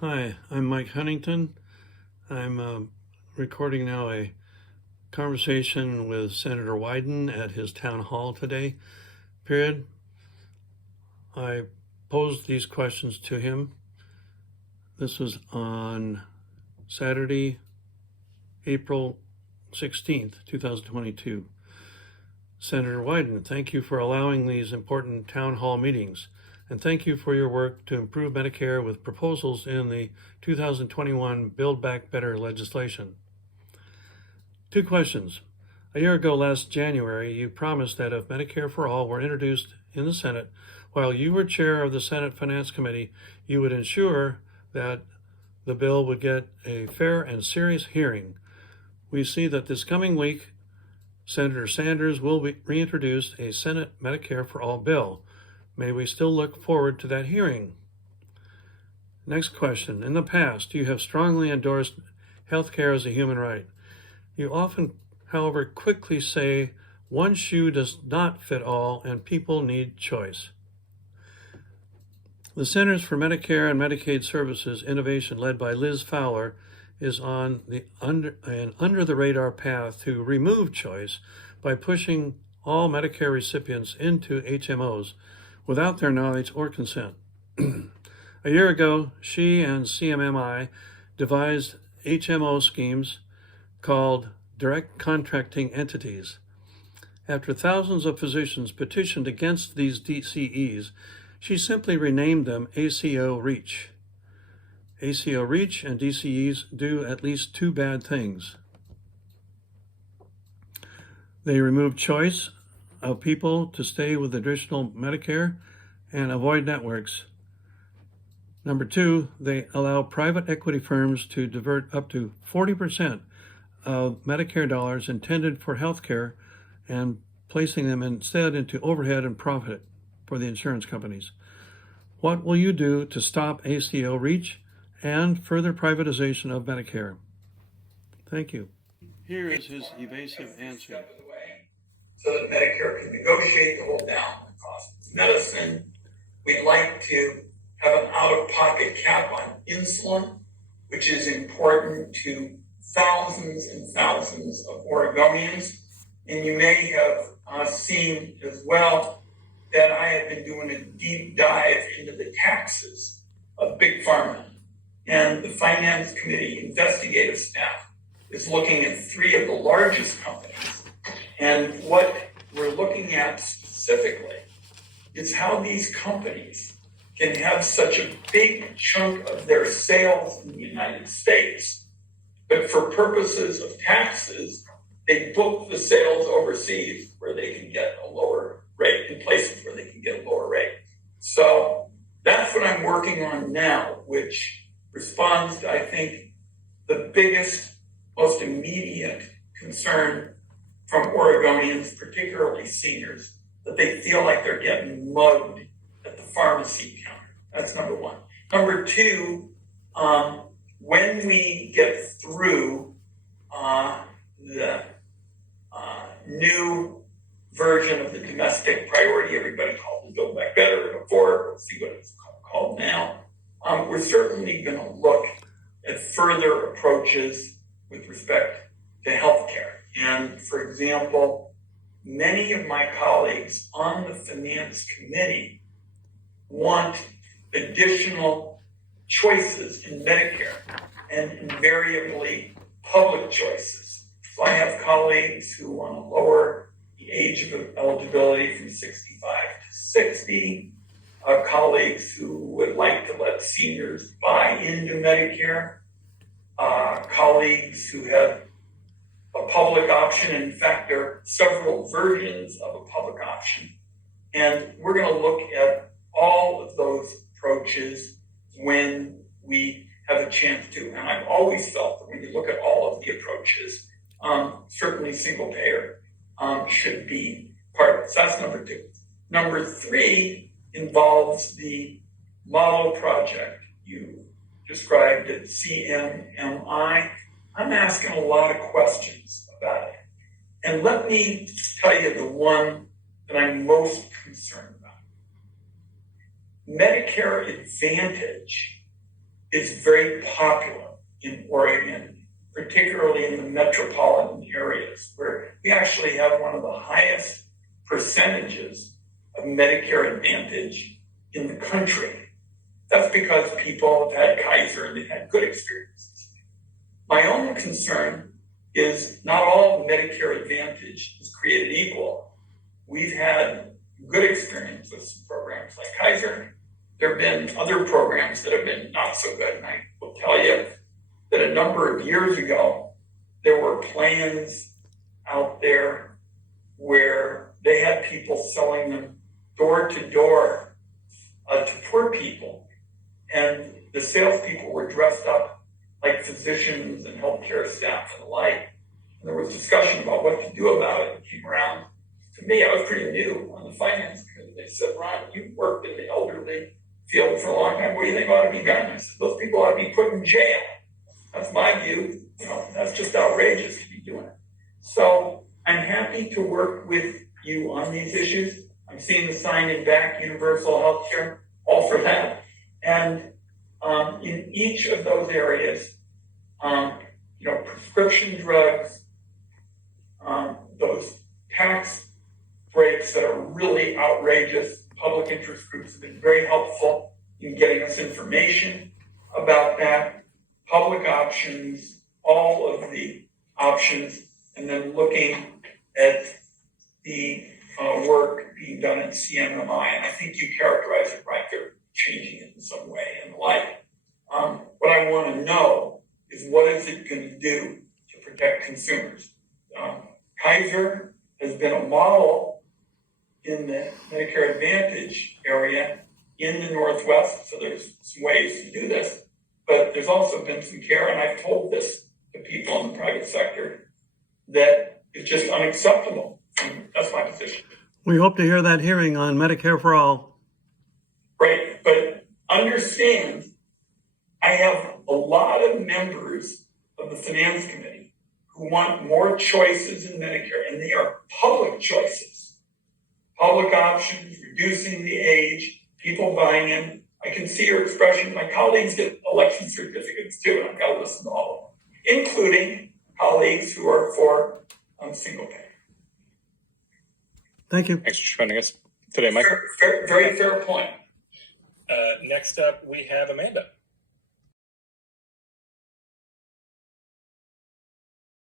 Hi, I'm Mike Huntington. I'm recording now a conversation with Senator Wyden at his town hall today. Period. I posed these questions to him. This was on Saturday, April 16th, 2022. Senator Wyden, thank you for allowing these important town hall meetings, and thank you for your work to improve Medicare with proposals in the 2021 Build Back Better legislation. Two questions. A year ago, last January, you promised that if Medicare for All were introduced in the Senate, while you were chair of the Senate Finance Committee, you would ensure that the bill would get a fair and serious hearing. We see that this coming week, Senator Sanders will reintroduce a Senate Medicare for All bill. May we still look forward to that hearing? Next question. In the past, you have strongly endorsed healthcare as a human right. You often, however, quickly say one shoe does not fit all and people need choice. The Centers for Medicare and Medicaid Services Innovation, led by Liz Fowler, is on an under-the-radar path to remove choice by pushing all Medicare recipients into HMOs without their knowledge or consent. A year ago, she and CMMI devised HMO schemes called direct contracting entities. After thousands of physicians petitioned against these DCEs, she simply renamed them ACO REACH. ACO REACH and DCEs do at least two bad things. They remove choice of people to stay with additional Medicare and avoid networks. Number two, they allow private equity firms to divert up to 40% of Medicare dollars intended for healthcare and placing them instead into overhead and profit for the insurance companies. What will you do to stop ACO REACH and further privatization of Medicare? Thank you. Here is his evasive answer. So that Medicare can negotiate to hold down the cost of medicine. We'd like to have an out-of-pocket cap on insulin, which is important to thousands and thousands of Oregonians. And you may have seen as well that I have been doing a deep dive into the taxes of Big Pharma. And the Finance Committee investigative staff is looking at three of the largest companies. And what we're looking at specifically is how these companies can have such a big chunk of their sales in the United States, but for purposes of taxes, they book the sales overseas where they can get a lower rate, in places where they can get a lower rate. So that's what I'm working on now, which responds to, I think, the biggest, most immediate concern from Oregonians, particularly seniors, that they feel like they're getting mugged at the pharmacy counter. That's number one. Number two, when we get through the new version of the domestic priority, everybody called it Build Back Better before, we'll see what it's called now. We're certainly going to look at further approaches with respect to healthcare. And for example, many of my colleagues on the Finance Committee want additional choices in Medicare and invariably public choices. So I have colleagues who want to lower the age of eligibility from 65 to 60, colleagues who would like to let seniors buy into Medicare, colleagues who have a public option. In fact, there are several versions of a public option. And we're going to look at all of those approaches when we have a chance to. And I've always felt that when you look at all of the approaches, certainly single payer should be part of it. So that's number two. Number three involves the model project you described at CMMI. I'm asking a lot of questions about it. And let me tell you the one that I'm most concerned about. Medicare Advantage is very popular in Oregon, particularly in the metropolitan areas, where we actually have one of the highest percentages of Medicare Advantage in the country. That's because people have had Kaiser and they've had good experiences. My only concern is not all Medicare Advantage is created equal. We've had good experience with some programs like Kaiser. There have been other programs that have been not so good. And I will tell you that a number of years ago, there were plans out there where they had people selling them door to door to poor people. And the salespeople were dressed up like physicians and healthcare staff and the like. And there was discussion about what to do about it. It came around to me. I was pretty new on the finance committee. They said, Ron, you've worked in the elderly field for a long time. What do you think ought to be done? I said, those people ought to be put in jail. That's my view. That's just outrageous to be doing it. So I'm happy to work with you on these issues. I'm seeing the sign in back, universal health care, all for that. And in each of those areas, prescription drugs, those tax breaks that are really outrageous, public interest groups have been very helpful in getting us information about that, public options, all of the options, and then looking at the work being done at CMMI. And I think you characterize it right. They're changing it in some way and the like. What I want to know is what is it going to do to protect consumers? Kaiser has been a model in the Medicare Advantage area in the Northwest, so there's some ways to do this, but there's also been some care, and I've told this to people in the private sector, that it's just unacceptable. And that's my position. We hope to hear that hearing on Medicare for All. Right, but understand, I have a lot of members of the Finance Committee who want more choices in Medicare, and they are public choices. Public options, reducing the age, people buying in. I can see your expression. My colleagues get election certificates too, and I've got to listen to all of them, including colleagues who are for single pay. Thank you. Thanks for joining us today, Mike. Very fair point. Next up, we have Amanda.